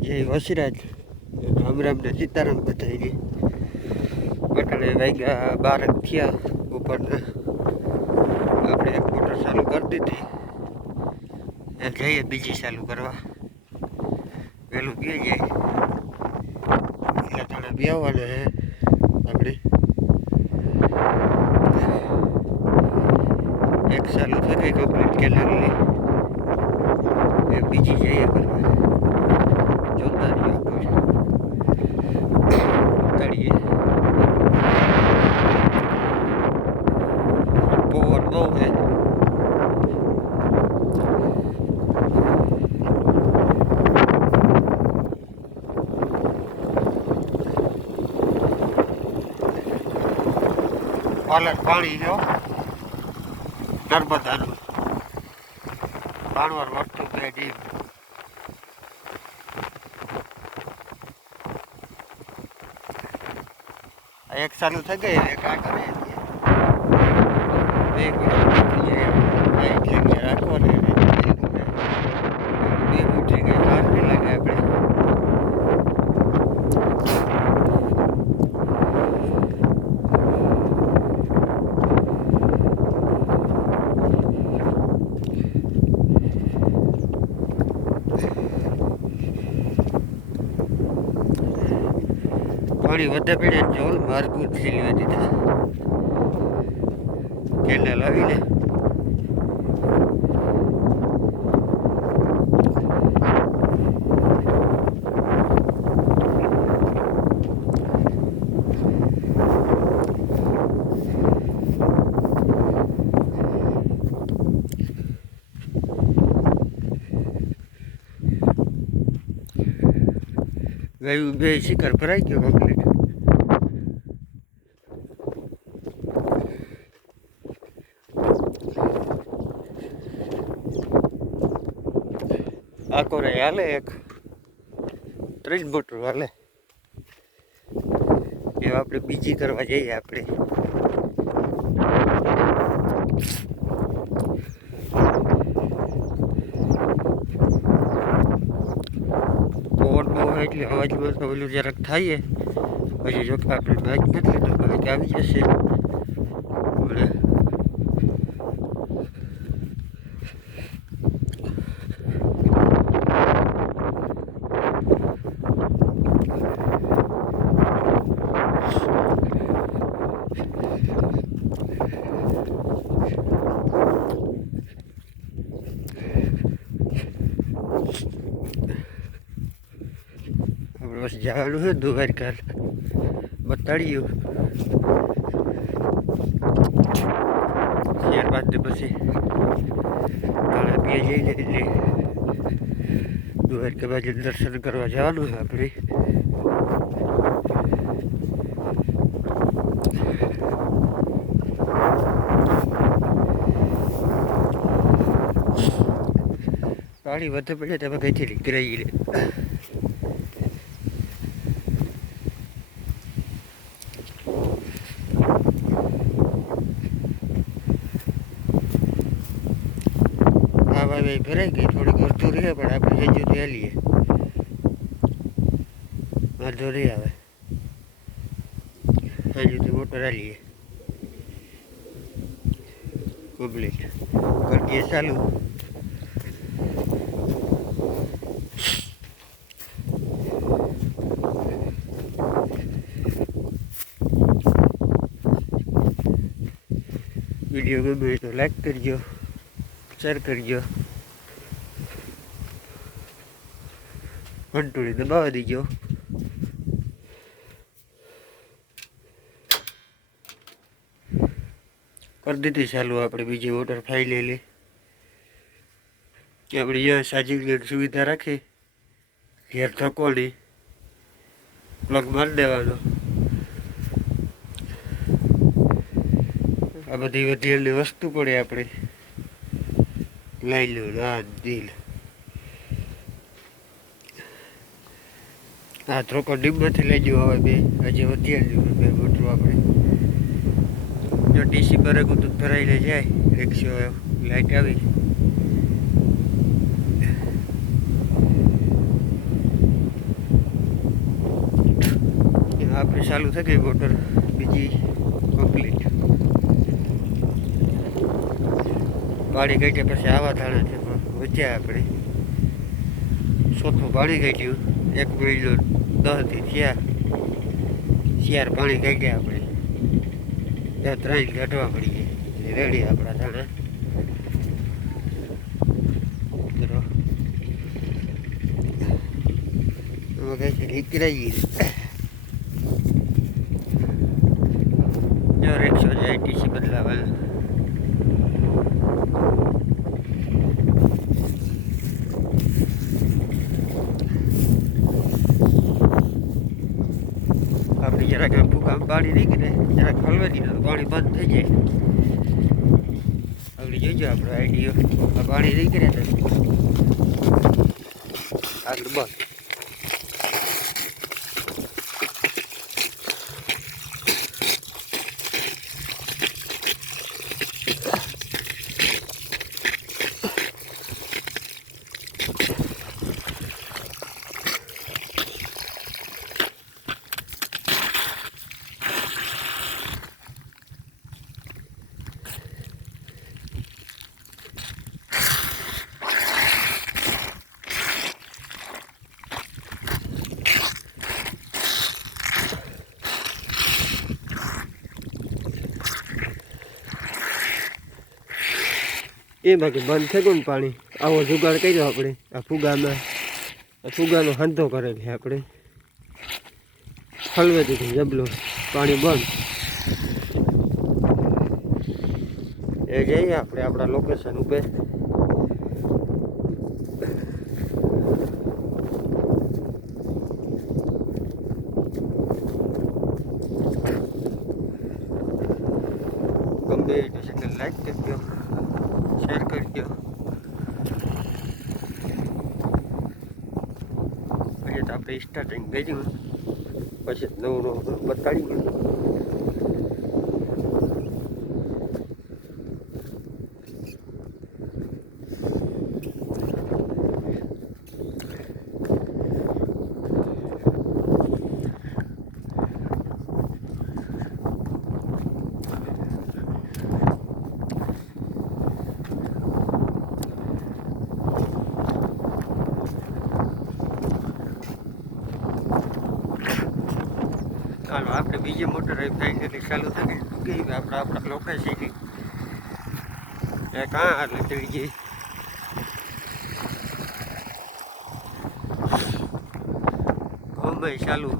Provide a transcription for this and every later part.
જય વશિરાજ, રામ રામ ને સીતારામ બધાય. બટાણે વાગ્યા 12 થયા ઉપરના. આપણે એક મોટર ચાલુ કરી દીધી, જઈએ બીજી ચાલુ કરવા. વહેલું પી જાય એટલે થોડા બી આવવાના હે આપણે. એક ચાલુ થઈ ગઈ કમ્પ્લીટ કેલેરી, એ બીજી જઈએ કરવા. જોતા રહ્યો તળીએ પવન બહુ છે. પાલક પાણી જો નર્મદાનું પાણવર વળતું બે ડીમ. એક ચાલુ થઈ ગઈ, એક આ કરે બે રાખો ને બે ઉઠી ગઈ વાર નહીં લાગે આપણે. પાણી વધે પડે જોલ માર્ગું ઝીલવી દીધા. કેનાલ આવી લે ગયું બે શિખર ભરાઈ ગયો કમ્પ્લીટ. આખો રે હાલે એક 30 મોટર હાલે. એ આપણે બીજી કરવા જઈએ આપણે. પવન બહુ હોય એટલે અવાજમાં તો ઓલું જરાક થાય. પછી જો કે આપણે બાઇક નથી લીધો, બાઇક આવી જશે આપણે. બસ જવાનું છે દ્વારકા બતાડ્યું. ત્યારબાદ પછી કાળા પીએ જઈને એટલે દ્વારકા બાજુ દર્શન કરવા જવાનું છે આપણે. પાણી વધે પડે તમે કઈથી નીકળી લે. ભાઈ ભરાઈ ગઈ, થોડીક અડધું રહે પણ આપણે હજુ તો લઈએ અડધો રહી આવે હજુ તો મોટર હાલીએ કમ્પ્લીટ કરીએ ચાલુ. વિડીયો ગમે તો લાઈક કરજો, શેર કરજો, ઘંટડી દબાવી દીજો. કરી દીધી ચાલુ આપણે બીજી વોટર ફાઇલેલી. આપણે અહીંયા ચાર્જિંગની સુવિધા રાખી, ઘેર થકોની પ્લગ મારી દેવાનો. આ બધી વધેલી વસ્તુ પડે આપણે લઈ લો. રાત દિલ આ થોડોક ડીમમાંથી લઈ જવું હવે બે હજી વધેલું બે મોટરું આપણે. જો ટીસી બરેગું તો ભરાઈને જાય. 100 લાઈટ આવી. આપણી ચાલુ થઈ ગઈ મોટર બીજી કમ્પ્લીટ. પાણી કાઢ્યા પછી આવા ધાણા છે પણ વચ્યા આપણે ચોથું પાણી કાઢ્યું. 1 મહિનો 10 દી થયા. 4 પાણી કાઢ્યા આપણે. 3 કાઢવા પડીએ રેડી આપણા ધાણા. નીકળાઈ જો 100 ITC બદલાવા. આપણે જરાક ફૂગામાં પાણી નીકળે જરાક હલવે દીધું પાણી બંધ થઈ જાય. આપણે જોઈજો આપણો આઈડિયો પાણી નીકળે તો આગળ બંધ. એ બાકી બંધ થઈ ગયું પાણી. આવો જુગાડ કર્યો આપણે. આ ફુગાનો હાંધો કરેલ છે આપણે. હલવે દીધું જબલું પાણી બંધ. એ જઈએ આપણે આપણા લોકેશન ઉપર. ગમે એ ચેનલ લાઈક કરજો, શેર કરજો. પછી તો આપણે સ્ટાર્ટિંગ કર્યું પછી નવું બતાડ્યું. ચાલો આપણે બીજી મોટર ફાઇનલી ચાલુ થઈ ગઈ. આપણા લોકેશન કાં એટલે ચડી ગઈ. ગમે ચાલુ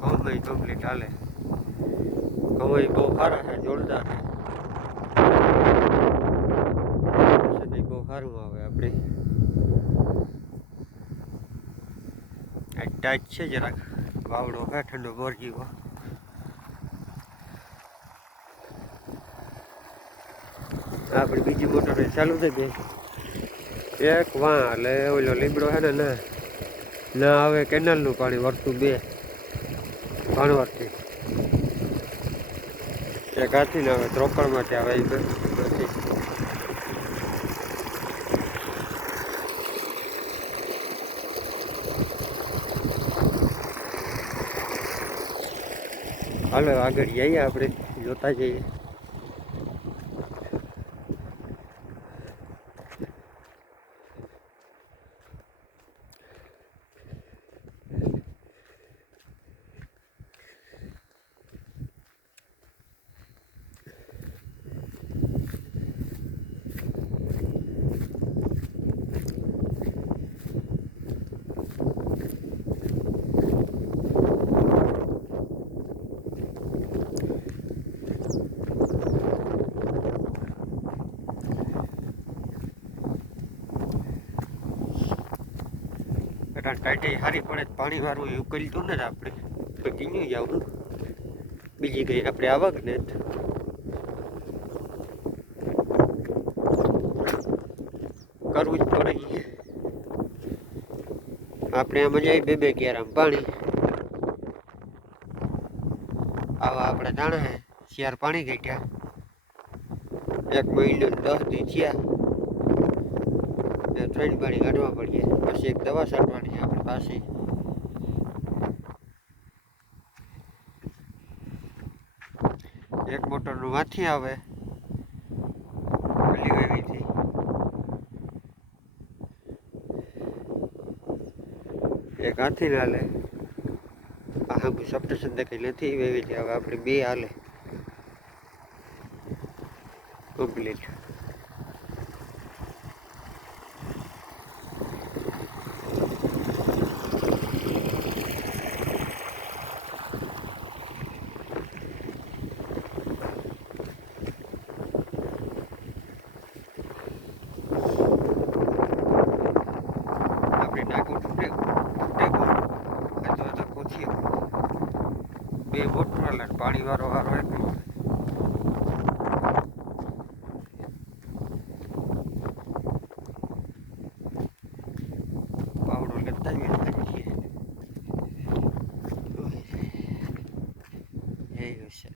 ગમે કમ્પ્લીટ હાલે. ગમે બહુ સારા છે, જોરદાર છે. બહુ સારું આવે આપણે. ટાઈટ છે જરાક વાવડો છે ઠંડો બોર જેવો. આપણી બીજી મોટર ચાલુ થઈ ગઈ. એક એટલે ઓલો લીમડો છે ને ના આવે કેનાલનું પાણી વળતું 2 ભાણવરથી. એક હાથી ને આવે ત્રોકણમાંથી આવે એ નથી. હાલો આગળ જઈએ આપણે, જોતા જઈએ. ટાઈટે સારી પડે પાણી વાળું એવું કરી ને આપણે તો કીન્યું જવું. બીજી કઈ આપણે આવક ને કરવું જ પડે. આપણે આમ જાય 2 ક્યારામ પાણી આવા આપણે જાણે 4 પાણી કાઢ્યા. 1 મહિનો 10 દી થયા. આપણે 3 પાણી કાઢવા પડીએ, પછી એક દવા છાંટવાની છે આપણે પાછી. એક મોટરનું વાથી આવે પેલી વેવીથી, એક હાથી હાલે. આ સપ્ટેશન દેખાય નથી વેવીથી, હવે આપણે 2 હાલે કમ્પ્લીટ. આપણે નાખું તૂટે અથવા તો પૂછીએ 2 મોટર હાલે, પાણી વાળો એકલો. પાવડો લેતા આવીએ. એ હશે